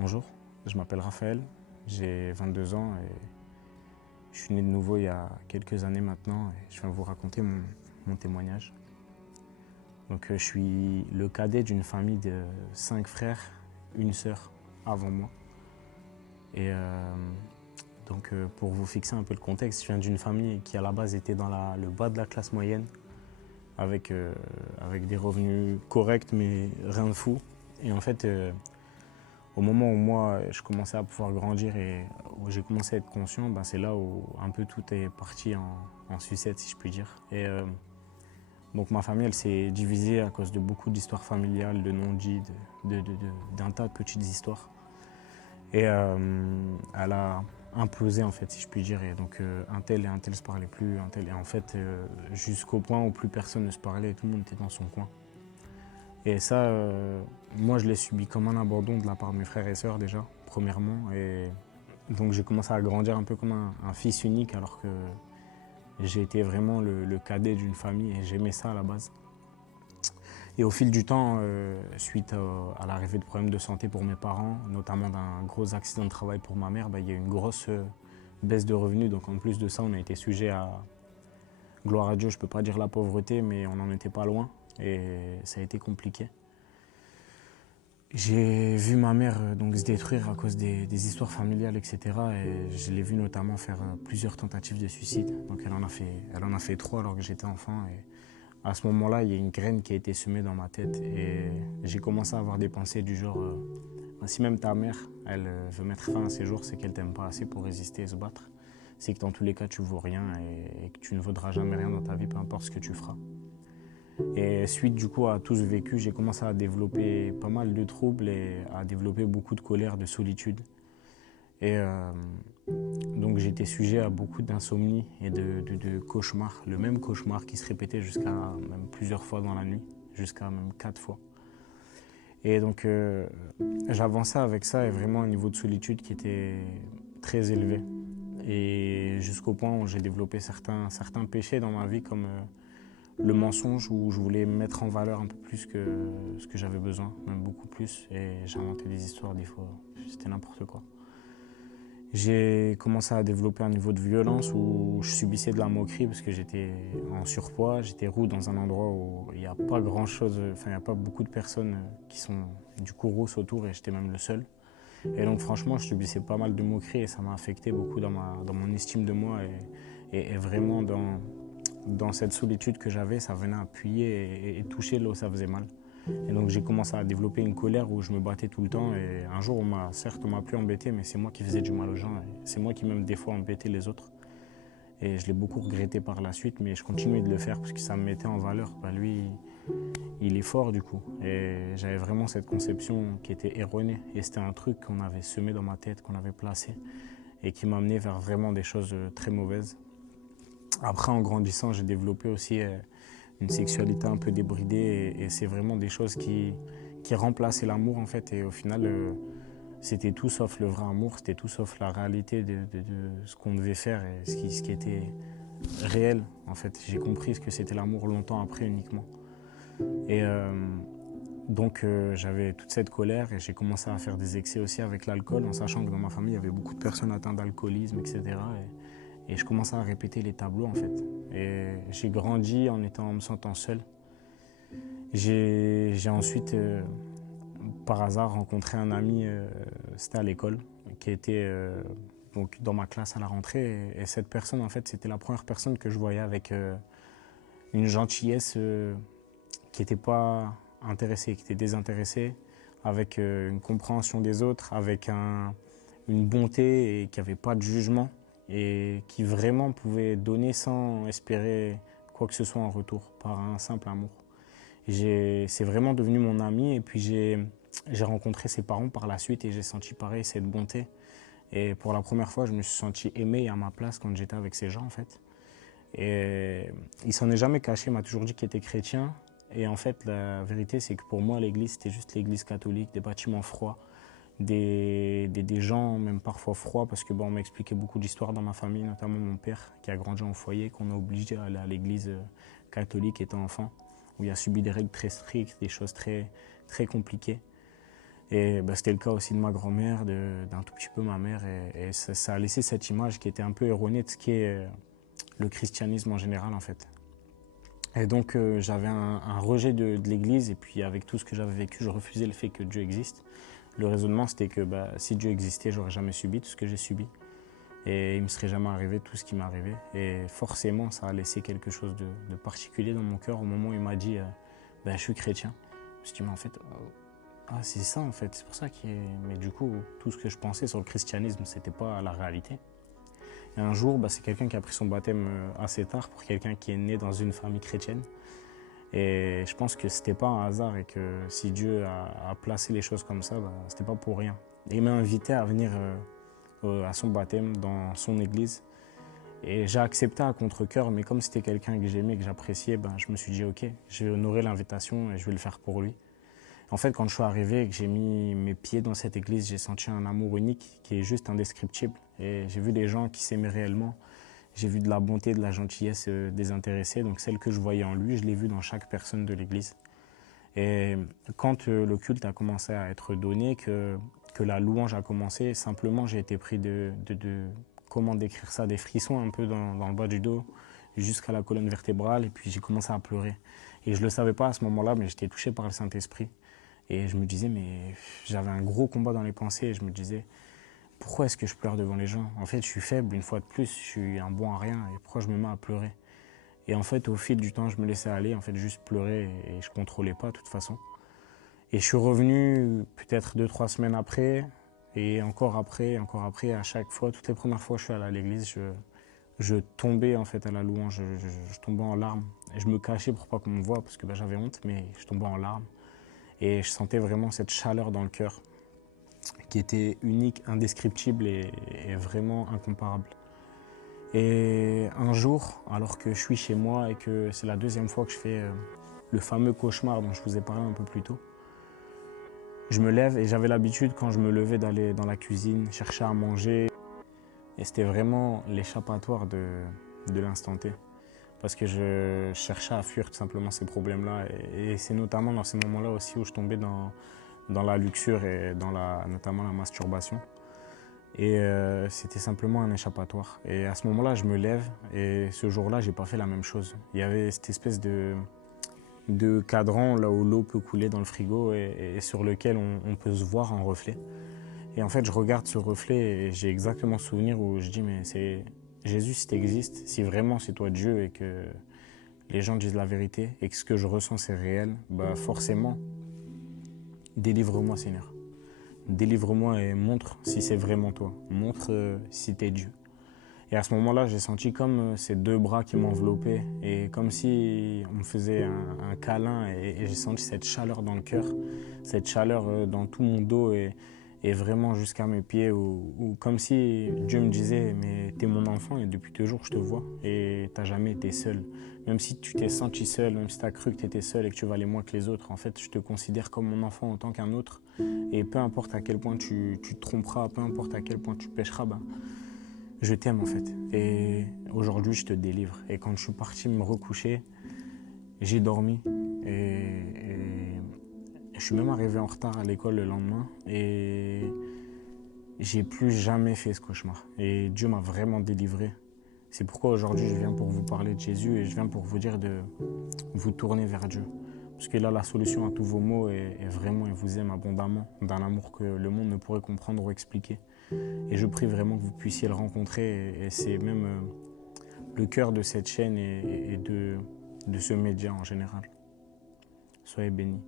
Bonjour, je m'appelle Raphaël, j'ai 22 ans et je suis né de nouveau il y a quelques années maintenant et je viens vous raconter mon témoignage. Donc, je suis le cadet d'une famille de 5 frères, une sœur avant moi. Et pour vous fixer un peu le contexte, je viens d'une famille qui à la base était dans le bas de la classe moyenne avec des revenus corrects mais rien de fou. Et en fait, au moment où moi je commençais à pouvoir grandir et où j'ai commencé à être conscient, c'est là où un peu tout est parti en sucette, si je puis dire. Et donc ma famille, elle s'est divisée à cause de beaucoup d'histoires familiales, de non-dits, d'un tas de petites histoires. Et elle a implosé en fait, si je puis dire. Et donc un tel et un tel se parlaient plus, un tel. Et en fait, jusqu'au point où plus personne ne se parlait, tout le monde était dans son coin. Et ça, moi, je l'ai subi comme un abandon de la part de mes frères et sœurs déjà, premièrement. Et donc j'ai commencé à grandir un peu comme un fils unique, alors que j'ai été vraiment le cadet d'une famille et j'aimais ça à la base. Et au fil du temps, suite à l'arrivée de problèmes de santé pour mes parents, notamment d'un gros accident de travail pour ma mère, il y a eu une grosse baisse de revenus. Donc en plus de ça, on a été sujet à, gloire à Dieu, je ne peux pas dire la pauvreté, mais on n'en était pas loin et ça a été compliqué. J'ai vu ma mère donc se détruire à cause des histoires familiales, etc. Et je l'ai vu notamment faire plusieurs tentatives de suicide. Donc elle en a fait 3 alors que j'étais enfant. Et à ce moment-là, il y a une graine qui a été semée dans ma tête. Et j'ai commencé à avoir des pensées du genre si même ta mère, elle veut mettre fin à ses jours, c'est qu'elle t'aime pas assez pour résister et se battre. C'est que dans tous les cas, tu vaux rien et que tu ne vaudras jamais rien dans ta vie, peu importe ce que tu feras. Et suite du coup à tout ce vécu, j'ai commencé à développer pas mal de troubles et à développer beaucoup de colère, de solitude. Et donc j'étais sujet à beaucoup d'insomnie et de cauchemars. Le même cauchemar qui se répétait jusqu'à même plusieurs fois dans la nuit, jusqu'à même 4 fois. Et donc j'avançais avec ça et vraiment un niveau de solitude qui était très élevé. Et jusqu'au point où j'ai développé certains péchés dans ma vie comme le mensonge où je voulais mettre en valeur un peu plus que ce que j'avais besoin, même beaucoup plus. Et j'inventais des histoires des fois, c'était n'importe quoi. J'ai commencé à développer un niveau de violence où je subissais de la moquerie parce que j'étais en surpoids, j'étais roux dans un endroit où il n'y a pas grand chose, enfin il n'y a pas beaucoup de personnes qui sont du coup rousses autour et j'étais même le seul. Et donc franchement je subissais pas mal de moqueries et ça m'a affecté beaucoup dans mon estime de moi et vraiment dans cette solitude que j'avais, ça venait appuyer et toucher là où ça faisait mal. Et donc j'ai commencé à développer une colère où je me battais tout le temps et un jour on m'a plus embêté mais c'est moi qui faisais du mal aux gens et c'est moi qui même des fois embêtais les autres. Et je l'ai beaucoup regretté par la suite mais je continuais de le faire parce que ça me mettait en valeur. Lui, il est fort du coup et j'avais vraiment cette conception qui était erronée et c'était un truc qu'on avait semé dans ma tête, qu'on avait placé et qui m'a amené vers vraiment des choses très mauvaises. Après en grandissant j'ai développé aussi une sexualité un peu débridée et c'est vraiment des choses qui remplaçaient l'amour en fait et au final c'était tout sauf le vrai amour, c'était tout sauf la réalité de ce qu'on devait faire et ce qui était réel en fait. J'ai compris ce que c'était l'amour longtemps après uniquement. Et donc j'avais toute cette colère et j'ai commencé à faire des excès aussi avec l'alcool en sachant que dans ma famille il y avait beaucoup de personnes atteintes d'alcoolisme, etc. Et je commençais à répéter les tableaux en fait. Et j'ai grandi en me sentant seul. J'ai ensuite, par hasard, rencontré un ami, c'était à l'école, qui était donc dans ma classe à la rentrée. Et cette personne, en fait, c'était la première personne que je voyais avec une gentillesse qui n'était pas intéressée, qui était désintéressée, avec une compréhension des autres, avec une bonté et qui n'avait pas de jugement et qui vraiment pouvait donner sans espérer quoi que ce soit en retour, par un simple amour. C'est vraiment devenu mon ami et puis j'ai rencontré ses parents par la suite et j'ai senti pareil cette bonté. Et pour la première fois, je me suis senti aimé à ma place quand j'étais avec ces gens en fait. Et il s'en est jamais caché, il m'a toujours dit qu'il était chrétien. Et en fait, la vérité, c'est que pour moi, l'église, c'était juste l'église catholique, des bâtiments froids, des gens même parfois froids, parce que on m'a expliqué beaucoup d'histoires dans ma famille, notamment mon père qui a grandi en foyer, qu'on a obligé à aller à l'église catholique étant enfant, où il a subi des règles très strictes, des choses très, très compliquées. Et c'était le cas aussi de ma grand-mère, d'un tout petit peu ma mère. Et ça a laissé cette image qui était un peu erronée de ce qu'est le christianisme en général, en fait. Et donc j'avais un rejet de l'Église, et puis avec tout ce que j'avais vécu, je refusais le fait que Dieu existe. Le raisonnement, c'était que si Dieu existait, j'aurais jamais subi tout ce que j'ai subi. Et il me serait jamais arrivé tout ce qui m'est arrivé. Et forcément, ça a laissé quelque chose de particulier dans mon cœur au moment où il m'a dit je suis chrétien. Je me suis dit, mais en fait, c'est ça en fait. C'est pour ça qu'il Mais du coup, tout ce que je pensais sur le christianisme, c'était pas la réalité. Et un jour, c'est quelqu'un qui a pris son baptême assez tard pour quelqu'un qui est né dans une famille chrétienne. Et je pense que c'était pas un hasard et que si Dieu a placé les choses comme ça, c'était pas pour rien. Et il m'a invité à venir à son baptême dans son église. Et j'ai accepté à contre-cœur, mais comme c'était quelqu'un que j'aimais, que j'appréciais, je me suis dit ok, je vais honorer l'invitation et je vais le faire pour lui. En fait, quand je suis arrivé et que j'ai mis mes pieds dans cette église, j'ai senti un amour unique qui est juste indescriptible. Et j'ai vu des gens qui s'aimaient réellement. J'ai vu de la bonté, de la gentillesse désintéressée. Donc celle que je voyais en lui, je l'ai vue dans chaque personne de l'église. Et quand le culte a commencé à être donné, que la louange a commencé, simplement j'ai été pris comment décrire ça, des frissons un peu dans le bas du dos jusqu'à la colonne vertébrale, et puis j'ai commencé à pleurer. Et je ne le savais pas à ce moment-là, mais j'étais touché par le Saint-Esprit. Et je me disais, mais j'avais un gros combat dans les pensées, et je me disais, pourquoi est-ce que je pleure devant les gens? En fait, je suis faible une fois de plus, je suis un bon à rien, et pourquoi je me mets à pleurer? Et en fait, au fil du temps, je me laissais aller, en fait, juste pleurer, et je ne contrôlais pas de toute façon. Et je suis revenu peut-être 2-3 semaines après, et encore après, à chaque fois, toutes les premières fois que je suis allé à l'église, je tombais en fait à la louange, je tombais en larmes. Et je me cachais pour pas qu'on me voie, parce que j'avais honte, mais je tombais en larmes. Et je sentais vraiment cette chaleur dans le cœur, qui était unique, indescriptible et vraiment incomparable. Et un jour, alors que je suis chez moi et que c'est la deuxième fois que je fais le fameux cauchemar dont je vous ai parlé un peu plus tôt, je me lève et j'avais l'habitude quand je me levais d'aller dans la cuisine, chercher à manger. Et c'était vraiment l'échappatoire de l'instant T. Parce que je cherchais à fuir tout simplement ces problèmes-là. Et c'est notamment dans ces moments-là aussi où je tombais dans la luxure et notamment la masturbation. Et c'était simplement un échappatoire. Et à ce moment-là, je me lève et ce jour-là, j'ai pas fait la même chose. Il y avait cette espèce de cadran là où l'eau peut couler dans le frigo et sur lequel on peut se voir en reflet. Et en fait, je regarde ce reflet et j'ai exactement ce souvenir où je dis, mais c'est Jésus, si tu existes, si vraiment c'est toi Dieu et que les gens disent la vérité et que ce que je ressens c'est réel, forcément, délivre-moi Seigneur. Délivre-moi et montre si c'est vraiment toi. Montre si t'es Dieu. Et à ce moment-là, j'ai senti comme ces deux bras qui m'enveloppaient et comme si on me faisait un câlin et j'ai senti cette chaleur dans le cœur, cette chaleur dans tout mon dos et vraiment jusqu'à mes pieds ou comme si Dieu me disait mais t'es mon enfant et depuis toujours je te vois et t'as jamais été seul. Même si tu t'es senti seul, même si t'as cru que t'étais seul et que tu valais moins que les autres, en fait je te considère comme mon enfant autant qu'un autre et peu importe à quel point tu te tromperas, peu importe à quel point tu pécheras, je t'aime en fait. Et aujourd'hui, je te délivre. Et quand je suis parti me recoucher, j'ai dormi. Et je suis même arrivé en retard à l'école le lendemain. Et j'ai plus jamais fait ce cauchemar. Et Dieu m'a vraiment délivré. C'est pourquoi aujourd'hui, je viens pour vous parler de Jésus et je viens pour vous dire de vous tourner vers Dieu. Parce qu'il a la solution à tous vos maux et vraiment, il vous aime abondamment, d'un amour que le monde ne pourrait comprendre ou expliquer. Et je prie vraiment que vous puissiez le rencontrer et c'est même le cœur de cette chaîne et de ce média en général. Soyez bénis.